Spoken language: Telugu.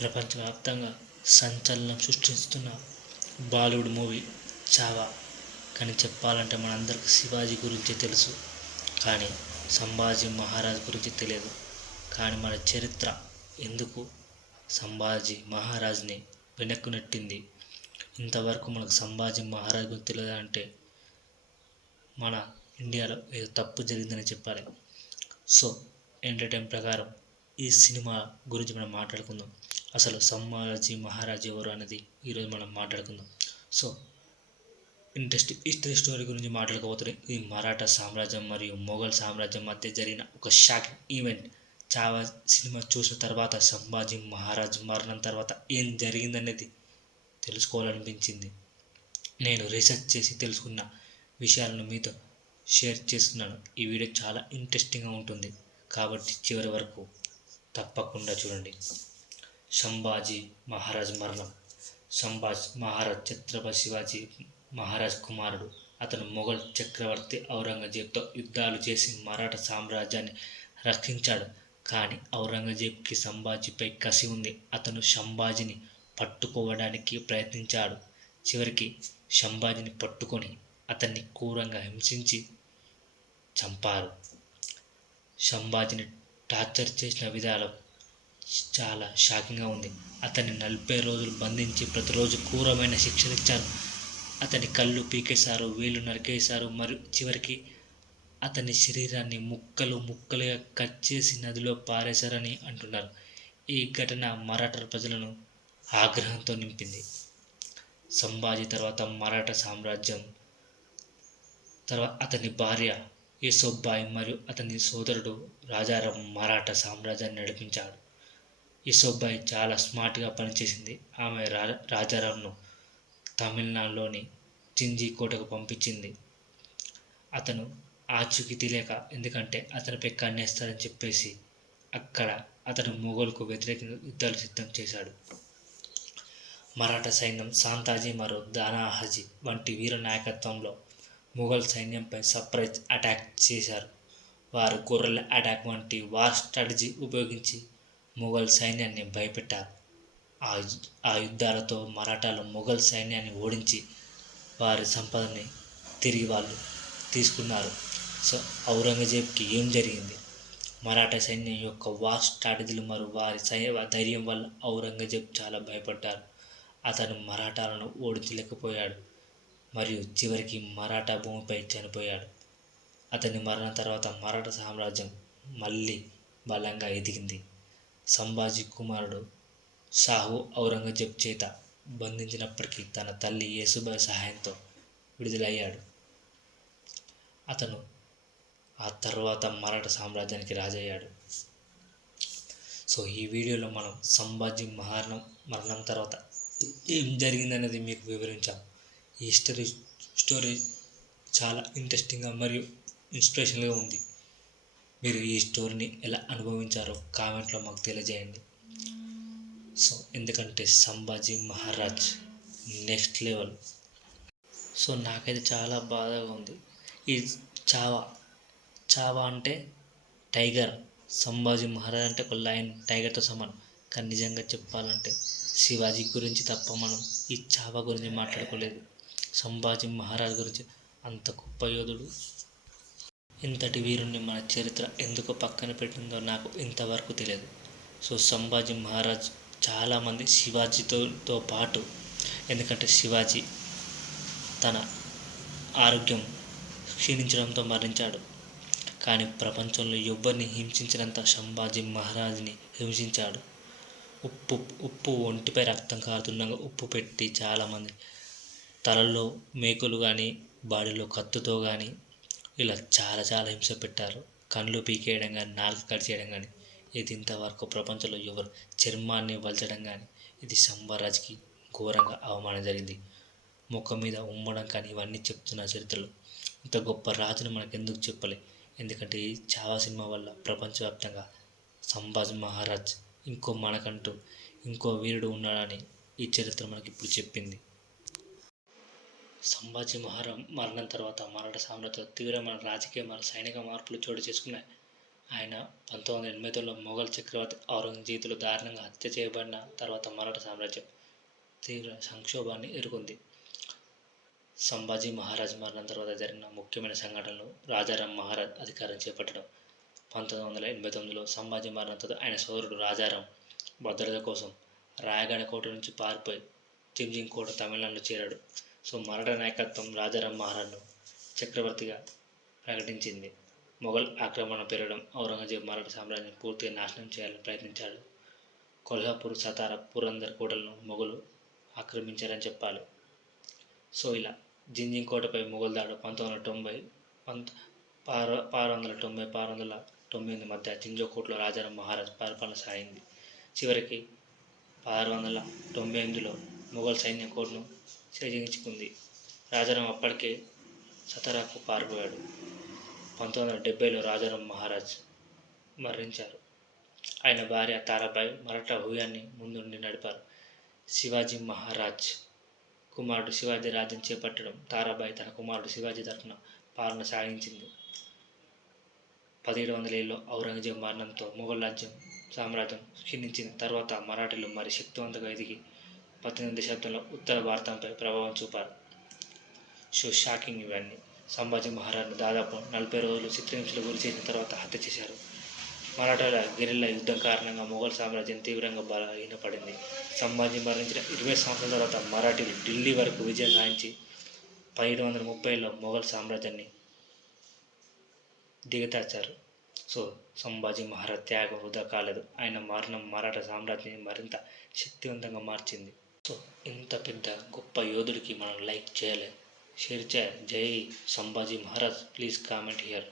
ప్రపంచవ్యాప్తంగా సంచలనం సృష్టిస్తున్న బాలీవుడ్ మూవీ చావా. కానీ చెప్పాలంటే మనందరికి శివాజీ గురించి తెలుసు, కానీ సంభాజీ మహారాజ్ గురించి తెలియదు. కానీ మన చరిత్ర ఎందుకు సంభాజీ మహారాజ్ని వెనక్కు నెట్టింది? ఇంతవరకు మనకు సంభాజీ మహారాజ్ గురించి తెలియదు అంటే మన ఇండియాలో ఏదో తప్పు జరిగిందని చెప్పాలి. సో ఎంటర్టైన్ ప్రకారం ఈ సినిమా గురించి మనం మాట్లాడుకుందాం. అసలు సంభాజీ మహారాజ్ ఎవరు అనేది ఈరోజు మనం మాట్లాడుకుందాం. సో హిస్టరీ స్టోరీ గురించి మాట్లాడుకోబోతున్నాయి. ఇది మరాఠా సామ్రాజ్యం మరియు మొఘల్ సామ్రాజ్యం మధ్య జరిగిన ఒక షాకింగ్ ఈవెంట్. చావా సినిమా చూసిన తర్వాత సంభాజీ మహారాజ్ మరణం తర్వాత ఏం జరిగిందనేది తెలుసుకోవాలనిపించింది. నేను రీసెర్చ్ చేసి తెలుసుకున్న విషయాలను మీతో షేర్ చేస్తున్నాను. ఈ వీడియో చాలా ఇంట్రెస్టింగ్గా ఉంటుంది కాబట్టి చివరి వరకు తప్పకుండా చూడండి. సంభాజీ మహారాజ్ మరణం. సంభాజ్ మహారాజ్ ఛత్రపతి శివాజీ మహారాజ్ కుమారుడు. అతను మొఘల్ చక్రవర్తి ఔరంగజేబ్తో యుద్ధాలు చేసి మరాఠా సామ్రాజ్యాన్ని రక్షించాడు. కానీ ఔరంగజేబ్కి సంభాజీపై కసి ఉంది. అతను సంభాజీని పట్టుకోవడానికి ప్రయత్నించాడు. చివరికి సంభాజీని పట్టుకొని అతన్ని క్రూరంగా హింసించి చంపారు. సంభాజీని టార్చర్ చేసిన విధానం చాలా షాకింగ్గా ఉంది. అతన్ని 40 రోజులు బంధించి ప్రతిరోజు క్రూరమైన శిక్షలు ఇచ్చారు. అతని కళ్ళు పీకేశారు, వేళ్ళు నరికేశారు మరియు చివరికి అతని శరీరాన్ని ముక్కలు ముక్కలుగా కట్ చేసి నదిలో పారేశారని అంటున్నారు. ఈ ఘటన మరాఠా ప్రజలను ఆగ్రహంతో నింపింది. సంభాజీ తర్వాత మరాఠా సామ్రాజ్యం తర్వాత అతని భార్య యేసోబాయి మరియు అతని సోదరుడు రాజారాం మరాఠా సామ్రాజ్యాన్ని నడిపించాడు. యేసోబాయి చాలా స్మార్ట్గా పనిచేసింది. ఆమె రాజారాంను తమిళనాడులోని చింజీ కోటకు పంపించింది. అతను ఆచూకీ తెలియక, ఎందుకంటే అతనిపై కన్నేస్తారని చెప్పేసి అక్కడ అతను మొఘల్కు వ్యతిరేకంగా యుద్ధాలు సిద్ధం చేశాడు. మరాఠా సైన్యం సాంతాజీ మరియు దానాహజీ వంటి వీర నాయకత్వంలో మొఘల్ సైన్యంపై సర్ప్రైజ్ అటాక్ చేశారు. వారు గొర్రెల అటాక్ వంటి వార్ స్ట్రాటజీ ఉపయోగించి మొఘల్ సైన్యాన్ని భయపెట్టారు. ఆ యుద్ధాలతో మరాఠాలు మొఘల్ సైన్యాన్ని ఓడించి వారి సంపదని తిరిగి వాళ్ళు తీసుకున్నారు. సో ఔరంగజేబ్కి ఏం జరిగింది? మరాఠా సైన్యం యొక్క వార్ స్ట్రాటజీలు మరియు వారి ధైర్యం వల్ల ఔరంగజేబ్ చాలా భయపడ్డారు. అతను మరాఠాలను ఓడించలేకపోయాడు మరియు చివరికి మరాఠా భూమిపై చనిపోయాడు. అతని మరణం తర్వాత మరాఠా సామ్రాజ్యం మళ్ళీ బలంగా ఎదిగింది. సంభాజీ కుమారుడు షాహు ఔరంగజేబ్ చేత బంధించినప్పటికీ తన తల్లి యేసుబాయి సహాయంతో విడుదలయ్యాడు. అతను ఆ తర్వాత మరాఠా సామ్రాజ్యానికి రాజయ్యాడు. సో ఈ వీడియోలో మనం సంభాజీ మరణం తర్వాత ఏం జరిగిందనేది మీకు వివరించాం. ఈ స్టోరీ చాలా ఇంట్రెస్టింగ్గా మరియు ఇన్స్పిరేషన్గా ఉంది. మీరు ఈ స్టోరీని ఎలా అనుభవించారో కామెంట్లో మాకు తెలియజేయండి. సో ఎందుకంటే Sambhaji Maharaj next level. So నాకైతే చాలా బాధగా ఉంది. ఈ చావా అంటే టైగర్, సంభాజీ మహారాజ్ అంటే ఒక లయన్, టైగర్తో సమానం. కానీ నిజంగా చెప్పాలంటే శివాజీ గురించి తప్ప మనం ఈ చావా గురించి మాట్లాడుకోలేదు. సంభాజీ మహారాజ్ గురించి అంత గొప్ప యోధుడు, ఇంతటి వీరుణ్ణి మన చరిత్ర ఎందుకు పక్కన పెట్టిందో నాకు ఇంతవరకు తెలియదు. సో సంభాజీ మహారాజ్ చాలామంది శివాజీతో పాటు, ఎందుకంటే శివాజీ తన ఆరోగ్యం క్షీణించడంతో మరణించాడు. కానీ ప్రపంచంలో ఎవరిని హింసించినంత సంభాజీ మహారాజ్ని హింసించాడు. ఉప్పు ఒంటిపై రక్తం కారుతుండగా ఉప్పు పెట్టి చాలామంది తలల్లో మేకులు కానీ బాడీలో కత్తుతో కానీ ఇలా చాలా హింస పెట్టారు. కళ్ళు పీకేయడం కానీ, నాలుక కట్ చేయడం కానీ, ఇది ఇంతవరకు ప్రపంచంలో ఎవరు చర్మాన్ని వల్చడం కానీ, ఇది సంభారాజ్కి ఘోరంగా అవమానం జరిగింది. ముఖం మీద ఉమ్మడం కానీ ఇవన్నీ చెప్తున్న చరిత్రలో ఇంత గొప్ప రాజును మనకు ఎందుకు చెప్పలే? ఎందుకంటే ఈ చావా సినిమా వల్ల ప్రపంచవ్యాప్తంగా సంభాజీ మహారాజ్ మనకంటూ ఇంకో వీరుడు ఉన్నాడని ఈ చరిత్ర మనకి ఇప్పుడు చెప్పింది. సంభాజీ మరణం తర్వాత మరాఠా సామ్రాజ్యంలో తీవ్రమైన రాజకీయ మరియు సైనిక మార్పులు చోటు చేసుకున్నాయి. ఆయన 1989లో మొఘల్ చక్రవర్తి ఔరంగజేబుతో దారుణంగా హత్య చేయబడిన తర్వాత మరాఠా సామ్రాజ్యం తీవ్ర సంక్షోభాన్ని ఎదుర్కొంది. సంభాజీ మహారాజ్ మరణం తర్వాత జరిగిన ముఖ్యమైన సంఘటనలు రాజారాం మహారాజ్ అధికారం చేపట్టడం. 1989లో సంభాజీ మరణంతో ఆయన సోదరుడు రాజారాం భద్రత కోసం రాయగఢ కోట నుంచి పారిపోయి జింజింగ్ కోట తమిళనాడులో చేరాడు. సో మరాఠా నాయకత్వం రాజారాం మహారాజ్ను చక్రవర్తిగా ప్రకటించింది. మొఘల్ ఆక్రమణ పెరగడం, ఔరంగజేబు మరాఠా సామ్రాజ్యం పూర్తిగా నాశనం చేయాలని ప్రయత్నించాడు. కొల్హాపూర్, సతారా, పురందర్ కోటలను మొఘలు ఆక్రమించారని చెప్పాలి. సో ఇలా జింజింగ్ కోటపై మొఘల్ దాడు 1690 మధ్య జింజోకోట్లో రాజారాం మహారాజ్ పరిపాలన సాగింది. చివరికి 1698లో మొఘల్ సైన్యం కోటను ఛేదించుకుంది. రాజారాం అప్పటికే సతారాకు పారిపోయాడు. 1970లో రాజారాం మహారాజ్ మరణించారు. ఆయన భార్య తారాబాయి మరాఠా హుయాన్ని ముందుండి నడిపారు. శివాజీ మహారాజ్ కుమారుడు శివాజీ రాజ్యం చేపట్టడం, తారాబాయి తన కుమారుడు శివాజీ తరఫున పాలన సాగించింది. 1707లో ఔరంగజేబు మరణంతో మొఘల్ సామ్రాజ్యం క్షీణించింది. తర్వాత మరాఠీలు మరి శక్తివంతంగా ఎదిగి 18వ శతాబ్దంలో ఉత్తర భారతంపై ప్రభావం చూపారు. షాకింగ్ ఇవన్నీ. సంభాజీ మహారాజ్ను దాదాపు 40 రోజులు చిత్రహింసలకు గురి చేసిన తర్వాత హత్య చేశారు. మరాఠాల గెరిల్లా యుద్ధం కారణంగా మొఘల్ సామ్రాజ్యం తీవ్రంగా బలహీనపడింది. సంభాజీ మరణించిన 20 సంవత్సరాల తర్వాత మరాఠీలు ఢిల్లీ వరకు విజయం సాధించి 1730లో మొఘల్ సామ్రాజ్యాన్ని దిగతార్చారు. సో సంభాజీ మహారాజ్ త్యాగం వృధా కాలేదు. ఆయన మరణం మరాఠా సామ్రాజ్యాన్ని మరింత శక్తివంతంగా మార్చింది. సో ఇంత పెద్ద గొప్ప యోధుడికి మనం లైక్ చేయాలి, షేర్ చేయాలి. జై Sambhaji Maharaj. Please comment here.